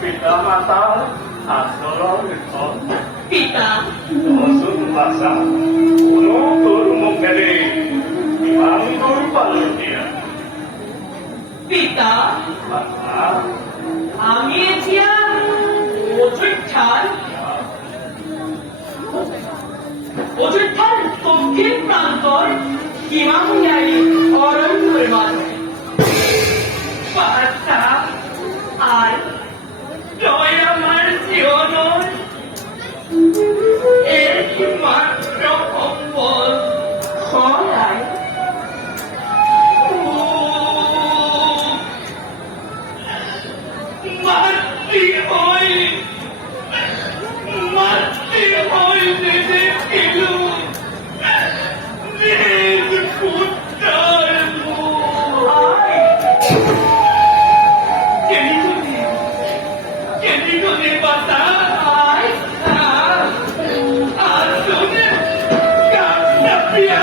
পিতা মাতার আচরণ পিতা অসুন ভাষা কোনো তোর মুখেরে ইমান তোর পালটিয়া পিতা মাতা আমি এতিয়া অযোধ্যার দক্ষিণ প্রান্তর হিমালয়ারি অরণ্যের মাঝে বার্তা আর জয় আমার জীবনের একমাত্র সম্পদ সহায় মাতৃ হই দিদি কিলু নিজ পুত্রার কেনি বাতা আর শুনে কান্না পিয়া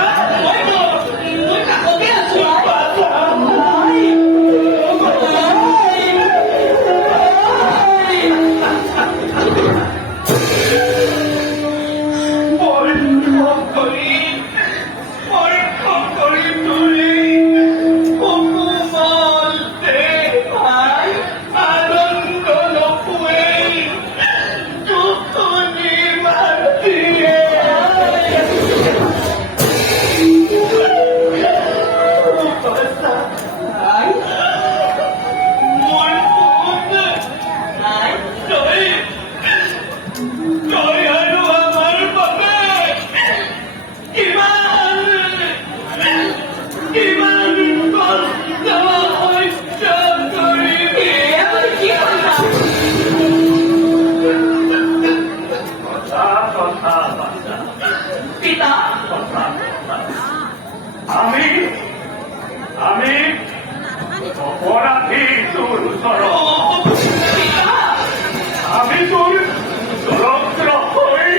আমি অপরাধী তোর আমি তোর চলচ্র হই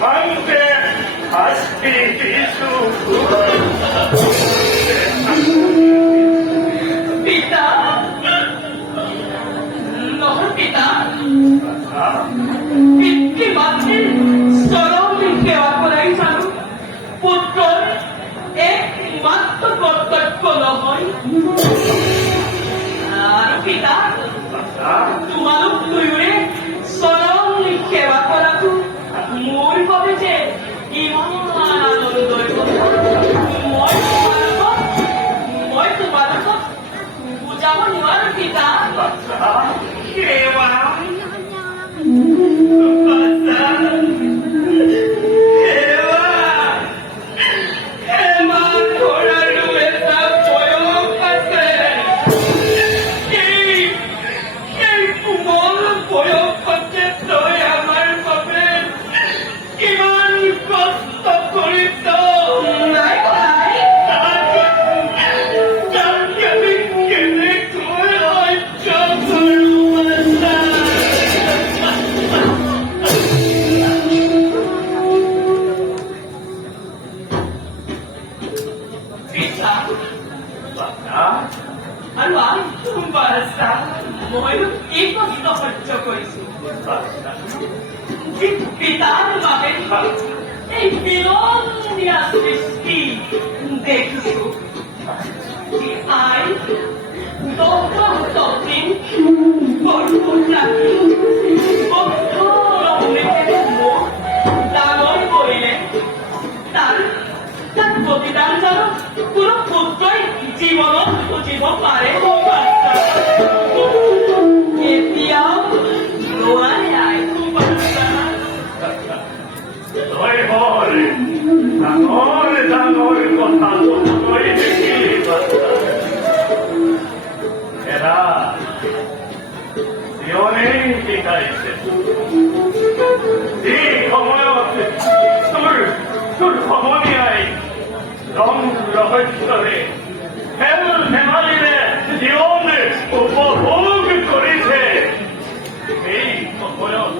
ভাঙতে হাসি কিছু পিতা পিতা পিতৃমাতৃর চরম সেবা করাই জানো পুত্র একমাত্র কর্তব্য নহয় আৰু পিতা তোমালোক দুয়োৰে চৰম সেৱা কৰাটো মোৰ বাবে যে ইমান আনন্দৰ মই তোমালোকক বুজাব নোৱাৰো পিতা সেৱা আৰু মই এই কষ্ট সহ্য কৰিছো পিতাৰ বাবে এই বিলনীয়া সৃষ্টি দেখিছো আই দিন ডাঙৰ কৰিলে তাৰ প্ৰতিদান জানো কোনো পুত্ৰই জীৱনত খুজিব পাৰে এতিয়াও নোৱাৰে আই ডাঙৰ কথা এরা জীবনেই শিকাইছে এই সময়ত তোর সমনীয়াই রং রহস্যরে খেল ধেমালিৰে জীৱন উপভোগ কৰিছে এই সময়ত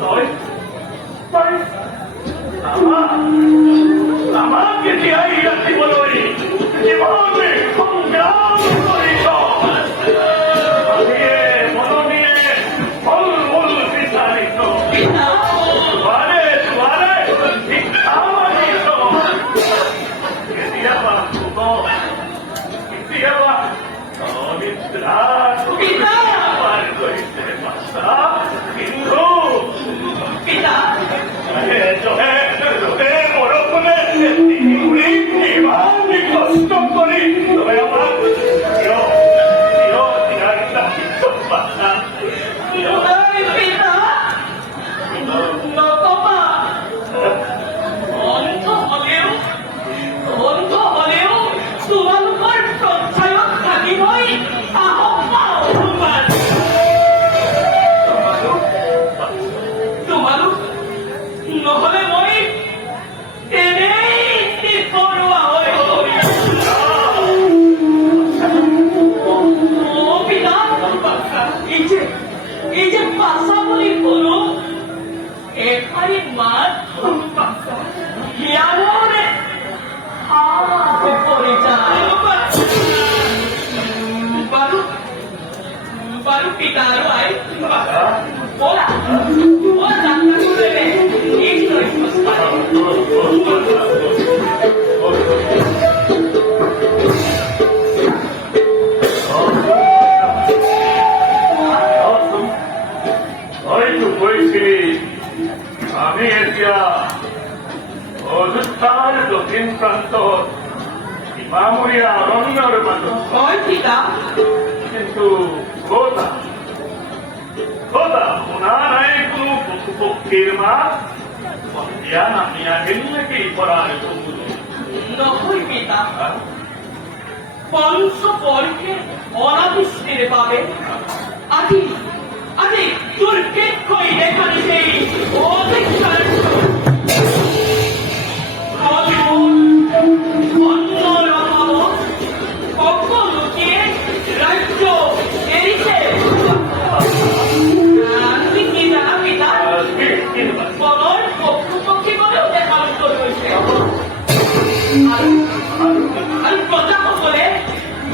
তই আমাক জীয়াই ৰাখিবলৈ জীৱন সংগ্ৰাম কৰিছ আজিয়ে মননি পিতা Vale, dictavano ito. Kaya ko, kaya ba, Omitra, Pita! Pargo ite basta, Hindu. পিতা Morokone, di mani costo così, dove avanti, io tirata tutto basta. ওই পিতা নতমা অন্ধ হলেও তোমালোকৰ প্ৰত্যয়ত থাকিবই আহ্বান তোমালোক নহলে মই এনেই নিপৰুৱা হৈ পিতা এই যে পাছা বুলি কলো এখানে মাত ইয়াৰে পৰি যায় বাৰু পিতা আৰু আই বলা যাত্ৰা কৰিলে নিশ্চয় হয়তো বলছি আমি এতিয়া অযোধ্যাৰ দক্ষিণ প্ৰান্ত ইমামুৰীয়া অৰণ্যৰ মানুহ হয় পিতা কিন্তু কোথা শুনা নাই কোনো পশু পক্ষীৰ মাত সন্ধিয়া নামি আহিল নেকি পৰাৰ চকুলো নহয় পিতা পঞ্চপর্কে অনাবিষ্টের পাবে আজি দুর্গের কই দেখানি সেই অধিকার অন্যর অভাব কখন লুকিয়ে রাজ্য এরিছে তুমি কি জানা পিতা বলর পক্ষী করেও দেখান্তর হয়েছে আর প্রজাসকলে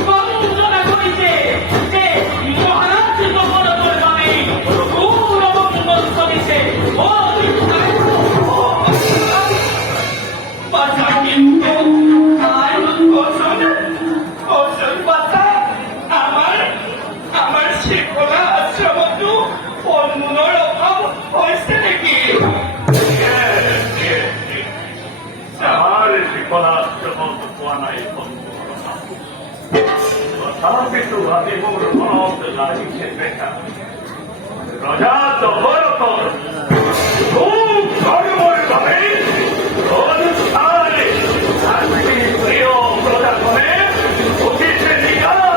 বন্দনা করেছে যে মহারাজ গমনের নামে ঘোর অমঙ্গল চলিছে কিন্তু কৌশল পাতা আমার শিক্ষা আশ্রমতো অন্যর অভাব হয়েছে নাকি আমার শিক্ষাশ্রম পোৱা নাই তথাপিতো আজি মোৰ মনত লাগিছে দেখা ৰজা দশৰথৰ খুব ধৰ্মৰ বাবে অনুষ্ঠানে আজি প্ৰিয় প্ৰজাজনে উঠিছে নিগাৰে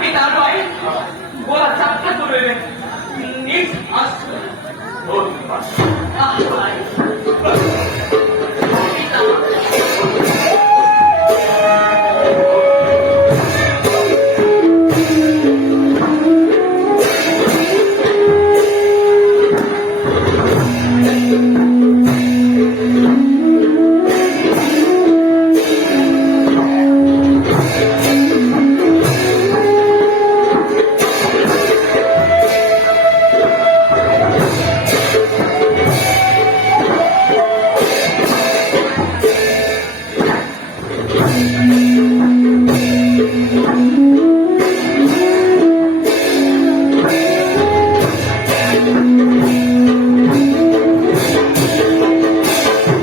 পিতা ভাই গোলা চাপটা করে নিজ আসছে ধন্যবাদ